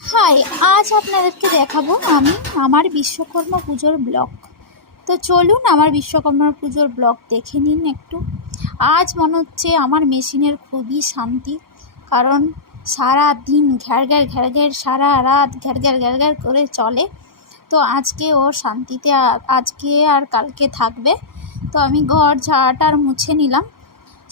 High, আজ আপনাদেরকে দেখাবো আমি আমার বিশ্বকর্মা পুজোর ব্লগ। তো চলুন আমার বিশ্বকর্মা পুজোর ব্লগ দেখে নিন একটু। আজ মনে হচ্ছে আমার মেশিনের খুবই শান্তি, কারণ সারা দিন ঘ্যার ঘ্যার সারা রাত ঘ্যার করে চলে। তো আজকে ও শান্তিতে আজকে আর কালকে থাকবে। তো আমি ঘর ঝাড়টার মুছে নিলাম।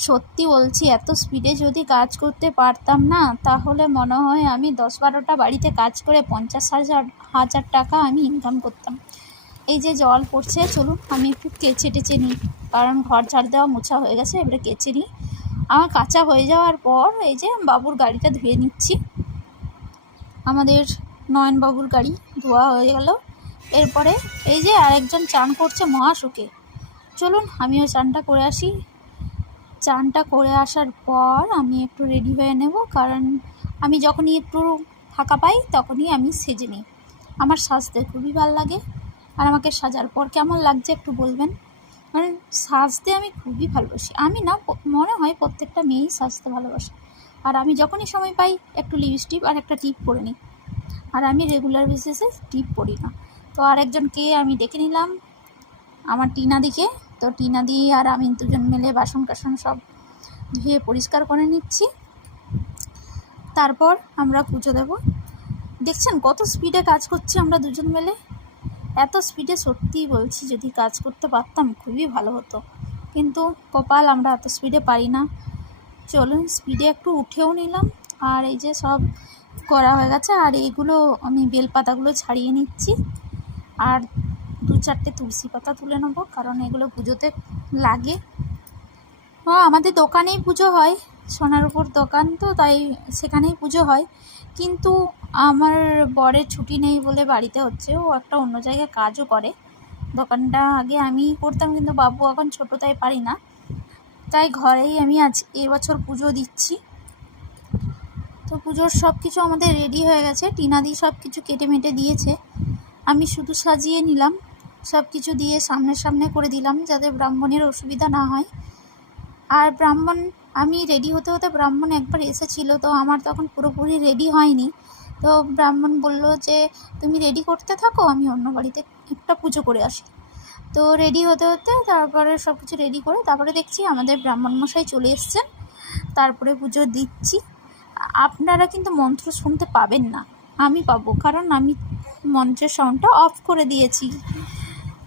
সত্যি বলছি, এত স্পিডে যদি কাজ করতে পারতাম না, তাহলে মনে হয় আমি 10-12টা বাড়িতে কাজ করে 50,000 টাকা আমি ইনকাম করতাম। এই যে জল পড়ছে, চলুন আমি একটু কেচে টেচে নিই, কারণ ঘর ঝাড় দেওয়া মোছা হয়ে গেছে, এবারে কেচে নিই। আমার কাঁচা হয়ে যাওয়ার পর এই যে বাবুর গাড়িটা ধুয়ে নিচ্ছি। আমাদের নয়নবাবুর গাড়ি ধোয়া হয়ে গেল। এরপরে এই যে আরেকজন চান করছে মহাসুখে, চলুন আমিও চানটা করে আসি। চানটা করে আসার পর আমি একটু রেডি হয়ে নেব, কারণ আমি যখনই একটু ফাঁকা পাই তখনই আমি সেজে নিই। আমার সাজতে খুবই ভালো লাগে, আর আমাকে সাজার পর কেমন লাগছে একটু বলবেন। মানে সাজতে আমি খুবই ভালোবাসি। আমি না, মনে হয় প্রত্যেকটা মেয়েই সাজতে ভালোবাসে। আর আমি যখনই সময় পাই একটু লিপস্টিক আর একটা টিপ পরে নিই। আর আমি রেগুলার বেসিসে টিপ পরি না। তো আরেকজনকে আমি ডেকে নিলাম, আমার টিনাদিকে। তো টিনাদি আর আমি দুজন মিলে বাসন কাসন সব ধুয়ে পরিষ্কার করে নিচ্ছি। তারপর আমরা পুজো দেব। দেখছেন কত স্পিডে কাজ করছি আমরা দুজন মিলে। এত স্পিডে সত্যিই বলছি, যদি কাজ করতে পারতাম খুবই ভালো হতো, কিন্তু কপাল, আমরা এত স্পিডে পারি না। চলুন স্পিডে একটু উঠেও নিলাম। আর এই যে সব করা হয়ে গেছে, আর এইগুলো আমি বেলপাতাগুলো ছাড়িয়ে নিচ্ছি। আর 2-4টে তুলসী পাতা তুলে নেবো, কারণ এগুলো পুজোতে লাগে। আমাদের দোকানেই পুজো হয়, সোনার উপর দোকান, তো তাই সেখানেই পুজো হয়। কিন্তু আমার বরের ছুটি নেই বলে বাড়িতে হচ্ছে, ও একটা অন্য জায়গায় কাজও করে। দোকানটা আগে আমিই করতাম, কিন্তু বাবু এখন ছোটো তাই পারি না, তাই ঘরেই আমি আজ এবছর পুজো দিচ্ছি। তো পুজোর সব কিছু আমাদের রেডি হয়ে গেছে, টিনাদি সব কিছু কেটে মেটে দিয়েছে, আমি শুধু সাজিয়ে নিলাম। সব কিছু দিয়ে সামনে করে দিলাম, যাতে ব্রাহ্মণের অসুবিধা না হয়। আর ব্রাহ্মণ, আমি রেডি হতে হতে ব্রাহ্মণ একবার এসেছিল, তো আমার তখন পুরোপুরি রেডি হয়নি। তো ব্রাহ্মণ বলল যে তুমি রেডি করতে থাকো, আমি অন্য বাড়িতে একটা পুজো করে আসি। তো রেডি হতে হতে তারপরে সব কিছু রেডি করে তারপরে দেখছি আমাদের ব্রাহ্মণ মশাই চলে এসছেন। তারপরে পুজো দিচ্ছি। আপনারা কিন্তু মন্ত্র শুনতে পাবেন না, আমি পাবো, কারণ আমি মন্ত্রের সাউন্ডটা অফ করে দিয়েছি,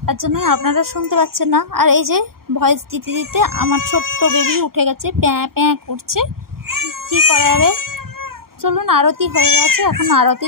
তার জন্য আপনারা শুনতে পাচ্ছেন না। আর এই যে ভয়েস দিতে দিতে আমার ছোট্ট বেবি উঠে গেছে, প্যাঁ প্যাঁ করছে, কী করা যাবে। চলুন, আরতি হয়ে গেছে, এখন আরতি